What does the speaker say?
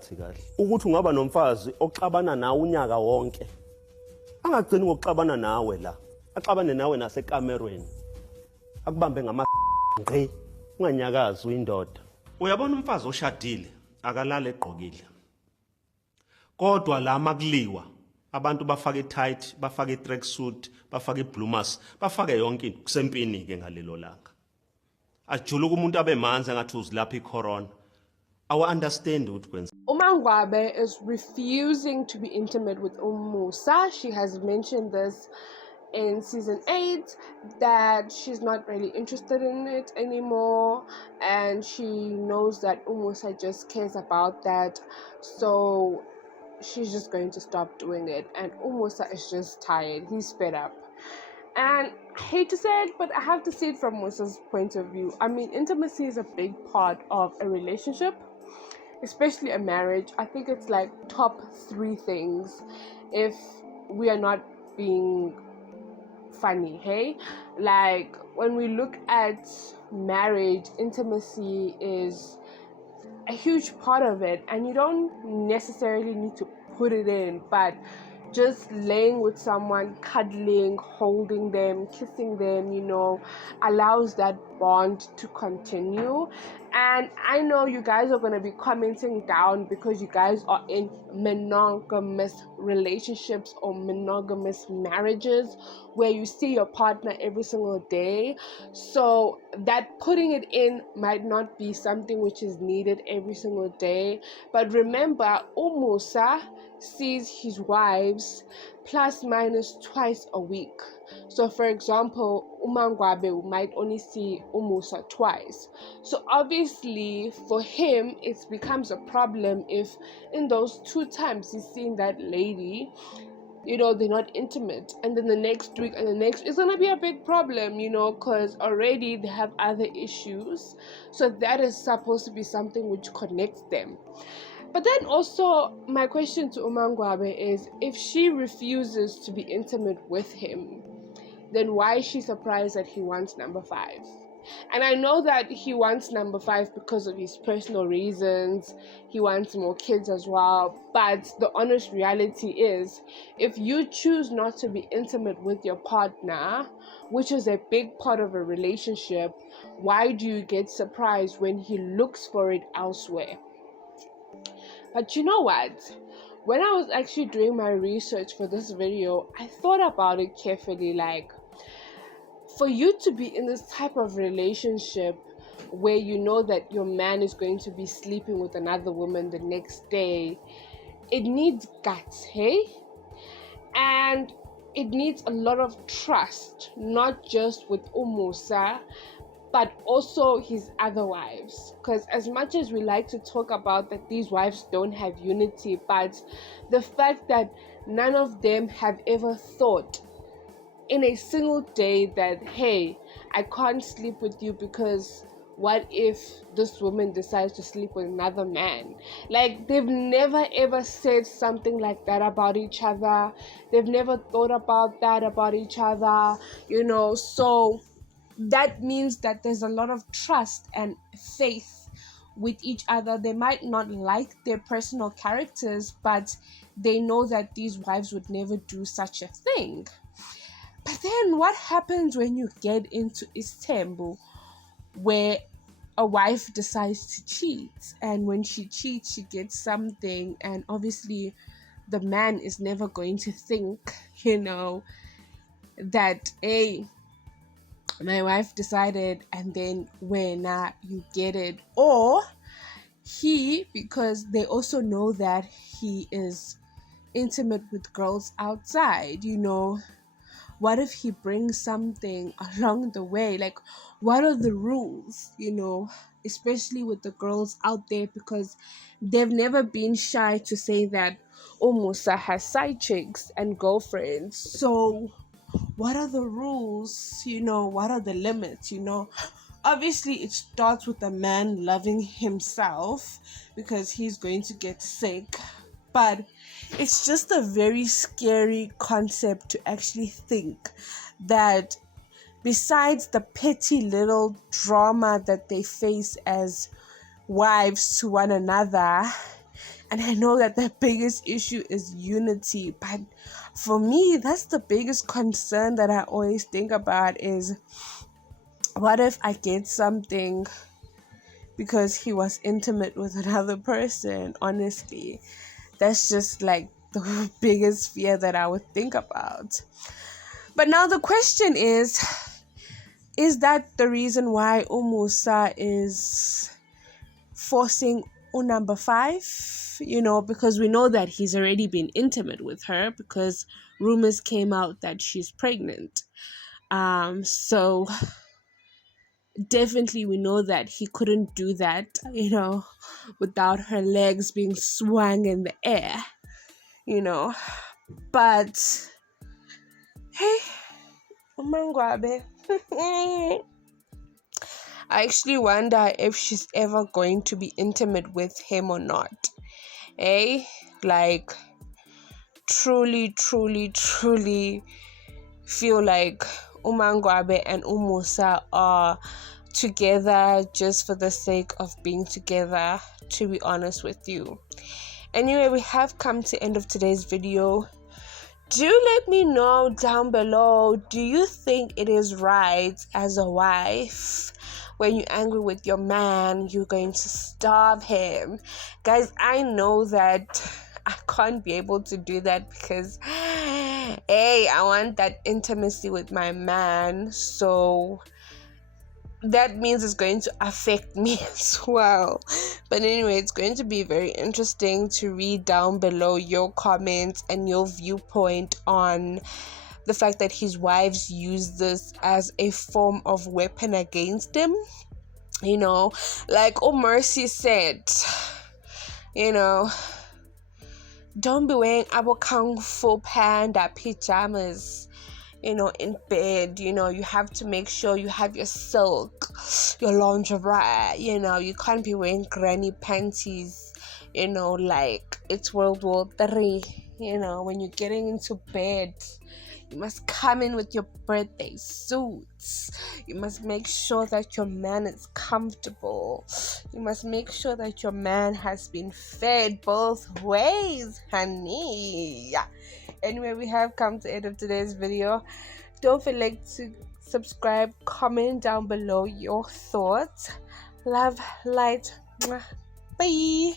kahle ukuthi ungaba nomfazi oxabana nawe unyaka wonke angagcini ngokuxabana nawe la axabane nawe nasekamerweni akubambe ngqi unganyakazi uyindoda. Uyabona umfazi oshadile akalala egqokile kodwa la makuliwa abantu bafake tight bafake track suit bafake blumas bafake yonke into kusempini ke ngalelo langa ajuluka umuntu abe manzi ngathi uzilapha icorona. I understand what kwenza. Mangwabe is refusing to be intimate with Musa. She has mentioned this in season 8 that she's not really interested in it anymore, and she knows that Musa just cares about that, so she's just going to stop doing it. And Musa is just tired. He's fed up. And I hate to say it, but I have to see it from Musa's point of view. I mean, intimacy is a big part of a relationship, especially a marriage. I think it's like top 3 things if we are not being funny, hey? Like when we look at marriage, intimacy is a huge part of it, and you don't necessarily need to put it in, but just laying with someone, cuddling, holding them, kissing them, allows that bond to continue. And I know you guys are going to be commenting down because you guys are in monogamous relationships or monogamous marriages where you see your partner every single day. So that putting it in might not be something which is needed every single day. But remember, Musa sees his wives plus minus twice a week. So for example, Mangwabe might only see Musa twice. So obviously for him it becomes a problem if in those 2 times he's seeing that lady, they're not intimate, and then the next week and the next, it's gonna be a big problem, because already they have other issues. So that is supposed to be something which connects them. But then also, my question to Mangwabe is, if she refuses to be intimate with him, then why is she surprised that he wants number 5? And I know that he wants number 5 because of his personal reasons. He wants more kids as well. But the honest reality is, if you choose not to be intimate with your partner, which is a big part of a relationship, why do you get surprised when he looks for it elsewhere? But you know what? When I was actually doing my research for this video, I thought about it carefully. Like, for you to be in this type of relationship where you know that your man is going to be sleeping with another woman the next day, it needs guts, hey? And it needs a lot of trust, not just with Musa, but also his other wives. Because as much as we like to talk about that these wives don't have unity, but the fact that none of them have ever thought in a single day that, hey, I can't sleep with you because what if this woman decides to sleep with another man? Like, they've never ever said something like that about each other. They've never thought about that about each other, so that means that there's a lot of trust and faith with each other. They might not like their personal characters, but they know that these wives would never do such a thing. But then what happens when you get into Nesthembu, where a wife decides to cheat, and when she cheats, she gets something, and obviously the man is never going to think, that, hey, my wife decided, and then when you get it. Or he, because they also know that he is intimate with girls outside, what if he brings something along the way? Like, what are the rules, especially with the girls out there, because they've never been shy to say that Musa has side chicks and girlfriends. So what are the rules? What are the limits? Obviously it starts with a man loving himself, because he's going to get sick. But it's just a very scary concept to actually think that besides the petty little drama that they face as wives to one another, And I know that the biggest issue is unity, but for me, that's the biggest concern that I always think about is, what if I get something because he was intimate with another person? Honestly, that's just like the biggest fear that I would think about. But now the question is that the reason why Musa is forcing number 5? Because we know that he's already been intimate with her, because rumors came out that she's pregnant. So definitely we know that he couldn't do that, without her legs being swung in the air, But hey, Mangwabe. I actually wonder if she's ever going to be intimate with him or not. Like, truly feel like Mangwabe and Musa are together just for the sake of being together, to be honest with you. Anyway, we have come to the end of today's video. Do let me know down below, do you think it is right as a wife, when you're angry with your man, you're going to starve him? Guys, I know that I can't be able to do that because, hey, I want that intimacy with my man. So that means it's going to affect me as well. But anyway, it's going to be very interesting to read down below your comments and your viewpoint on the fact that his wives use this as a form of weapon against him. Like Mercy said, don't be wearing our Kung Fu Panda pajamas, in bed. You have to make sure you have your silk, your lingerie. You can't be wearing granny panties, like it's World War III. When you're getting into bed, you must come in with your birthday suits. You must make sure that your man is comfortable. You must make sure that your man has been fed both ways, honey. Anyway, we have come to the end of today's video. Don't forget to subscribe, comment down below your thoughts. Love, light, bye.